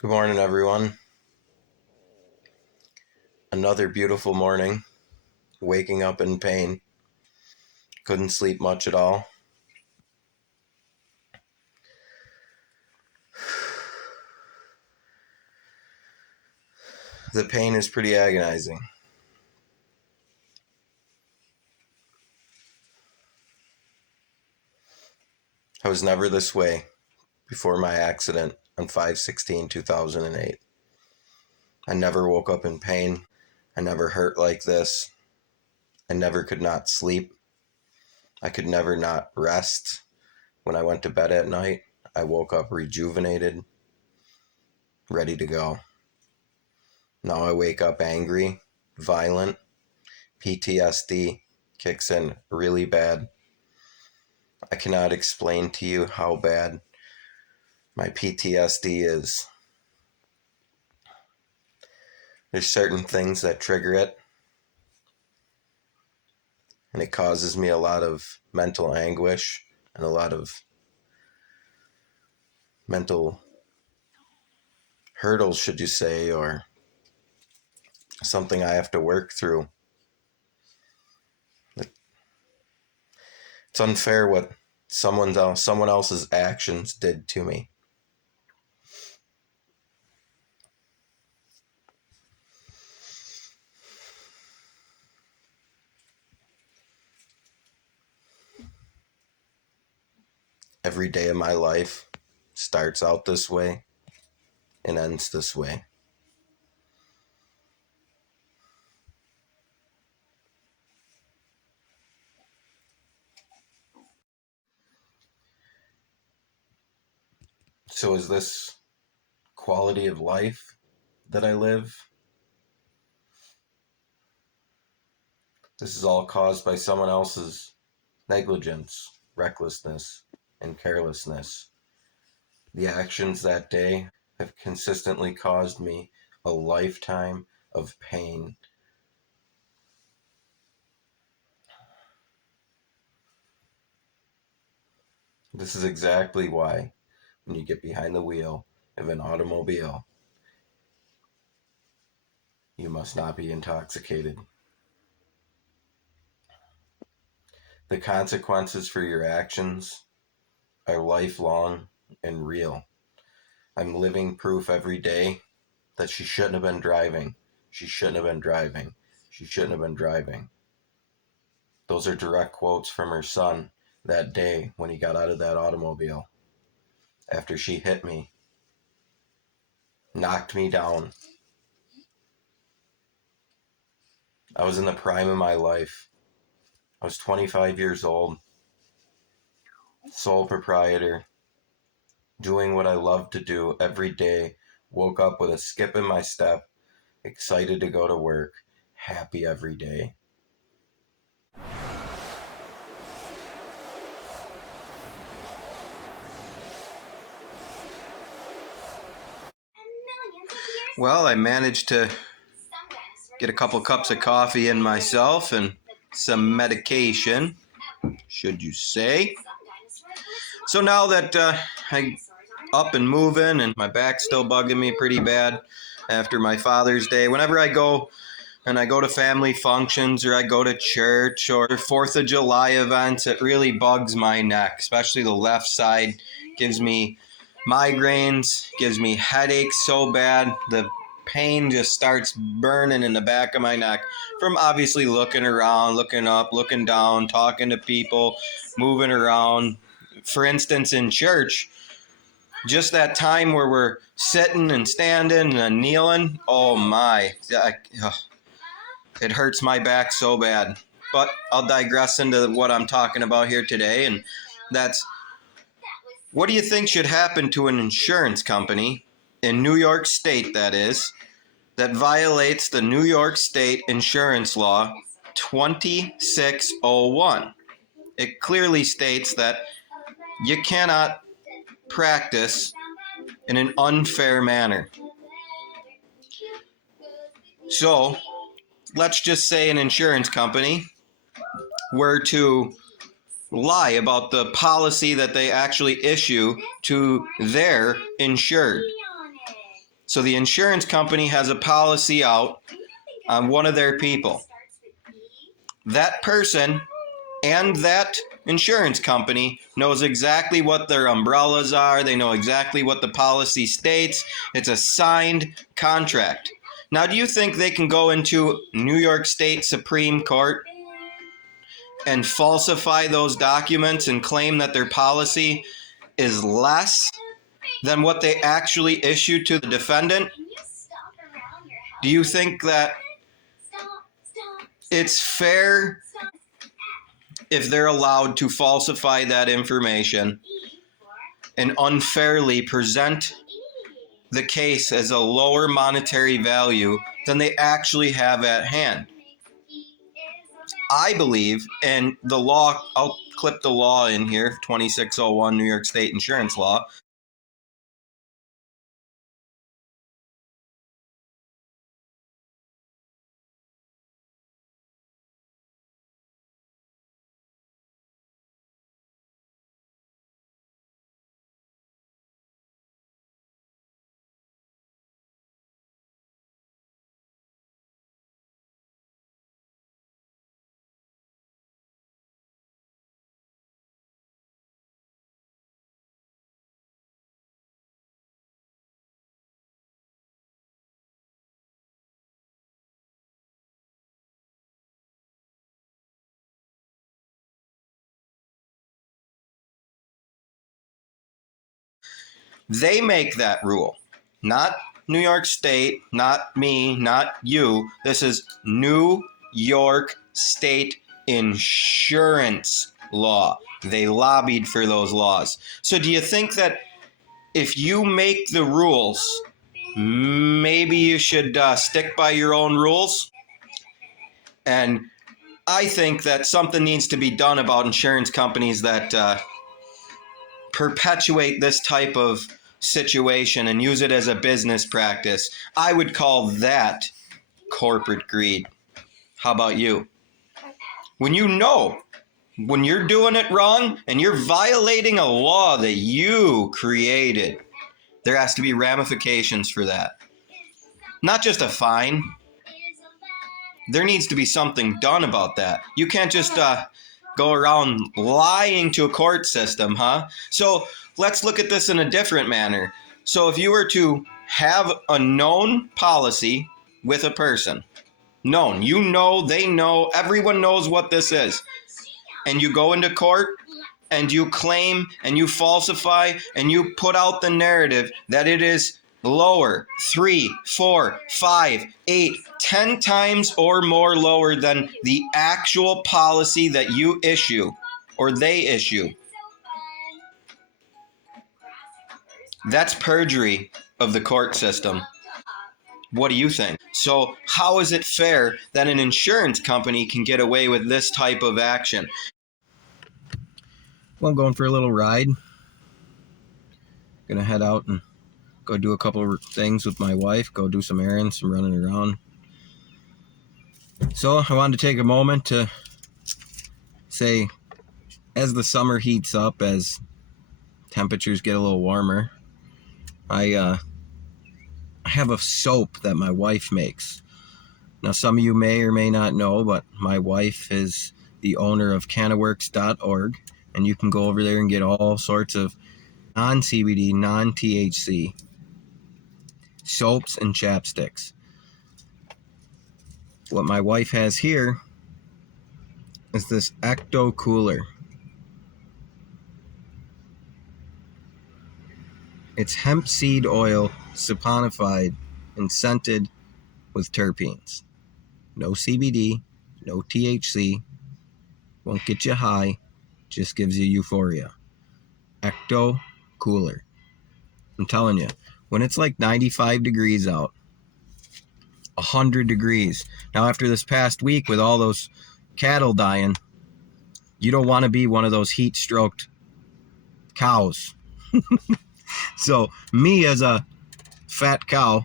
Good morning, everyone. Another beautiful morning. Waking up in pain. Couldn't sleep much at all. The pain is pretty agonizing. I was never this way before my accident on 5/16/2008. I never woke up in pain. I never hurt like this. I never could not sleep. I could never not rest. When I went to bed at night, I woke up rejuvenated, ready to go. Now I wake up angry, violent. PTSD kicks in really bad. I cannot explain to you how bad my PTSD is. There's certain things that trigger it, and it causes me a lot of mental anguish and a lot of mental hurdles, should you say, or something I have to work through. It's unfair what someone else's actions did to me. Every day of my life starts out this way and ends this way. So is this quality of life that I live? This is all caused by someone else's negligence, recklessness, and carelessness. The actions that day have consistently caused me a lifetime of pain. This is exactly why, when you get behind the wheel of an automobile, you must not be intoxicated. The consequences for your actions are lifelong and real. I'm living proof every day that she shouldn't have been driving. She shouldn't have been driving. She shouldn't have been driving. Those are direct quotes from her son that day when he got out of that automobile after she hit me, knocked me down. I was in the prime of my life. I was 25 years old, sole proprietor, doing what I love to do every day. Woke up with a skip in my step, excited to go to work, happy every day. Well, I managed to get a couple cups of coffee in myself and some medication, should you say. So now that I up and moving and my back's still bugging me pretty bad after my Father's Day, whenever I go to family functions or I go to church or 4th of July events, it really bugs my neck, especially the left side. Gives me migraines, gives me headaches so bad. The pain just starts burning in the back of my neck from obviously looking around, looking up, looking down, talking to people, moving around. For instance, in church, just that time where we're sitting and standing and kneeling, oh my, it hurts my back so bad. But I'll digress into what I'm talking about here today, and that's, what do you think should happen to an insurance company in New York State, that is, that violates the New York State Insurance Law 2601? It clearly states that you cannot practice in an unfair manner. So, let's just say an insurance company were to lie about the policy that they actually issue to their insured. So the insurance company has a policy out on one of their people. That person and that insurance company knows exactly what their umbrellas are. They know exactly what the policy states. It's a signed contract. Now, do you think they can go into New York State Supreme Court and falsify those documents and claim that their policy is less than what they actually issued to the defendant? Do you think that it's fair if they're allowed to falsify that information and unfairly present the case as a lower monetary value than they actually have at hand? I believe, and the law, I'll clip the law in here, 2601 New York State Insurance Law. They make that rule, not New York State, not me, not you. This is New York State insurance law. They lobbied for those laws. So do you think that if you make the rules, maybe you should stick by your own rules? And I think that something needs to be done about insurance companies that perpetuate this type of situation and use it as a business practice. I would call that corporate greed. How about you? When you know when you're doing it wrong and you're violating a law that you created, there has to be ramifications for that. Not just a fine. There needs to be something done about that. You can't just go around lying to a court system, huh? So let's look at this in a different manner. So if you were to have a known policy with a person, known, you know, they know, everyone knows what this is, and you go into court and you claim and you falsify and you put out the narrative that it is lower, 3, 4, 5, 8, 10 times or more lower than the actual policy that you issue or they issue. That's perjury of the court system. What do you think? So how is it fair that an insurance company can get away with this type of action? Well, I'm going for a little ride. Gonna head out and go do a couple of things with my wife, go do some errands, some running around. So I wanted to take a moment to say, as the summer heats up, as temperatures get a little warmer, I have a soap that my wife makes. Now, some of you may or may not know, but my wife is the owner of cannaworks.org, and you can go over there and get all sorts of non-CBD, non-THC soaps and chapsticks. What my wife has here is this Ecto Cooler. It's hemp seed oil saponified and scented with terpenes. No CBD, no THC, won't get you high, just gives you euphoria. Ecto Cooler. I'm telling you, when it's like 95 degrees out, 100 degrees. Now, after this past week with all those cattle dying, you don't want to be one of those heat-stroked cows. So, me as a fat cow,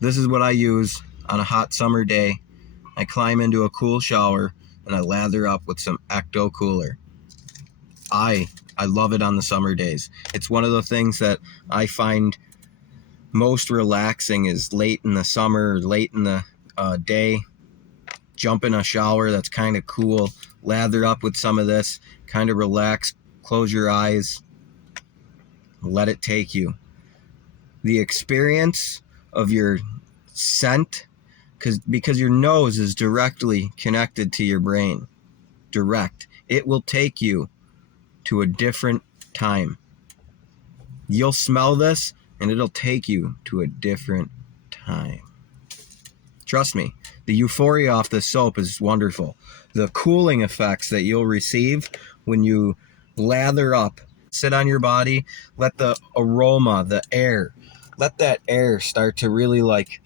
this is what I use on a hot summer day. I climb into a cool shower and I lather up with some Ecto Cooler. I love it on the summer days. It's one of the things that I find most relaxing is late in the summer, or late in the day. Jump in a shower that's kind of cool. Lather up with some of this. Kind of relax. Close your eyes. Let it take you. The experience of your scent, because your nose is directly connected to your brain. Direct. It will take you to a different time. You'll smell this and it'll take you to a different time. Trust me, the euphoria off this soap is wonderful. The cooling effects that you'll receive when you lather up, sit on your body, let the aroma, the air, let that air start to really like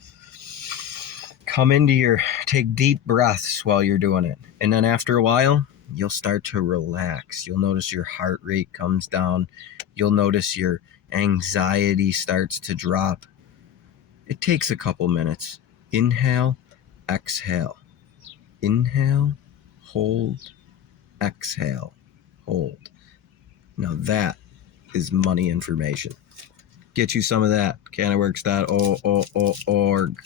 come into take deep breaths while you're doing it. And then after a while, you'll start to relax. You'll notice your heart rate comes down. You'll notice your anxiety starts to drop. It takes a couple minutes. Inhale, exhale. Inhale, hold, exhale, hold. Now that is money information. Get you some of that. Cannaworks.org.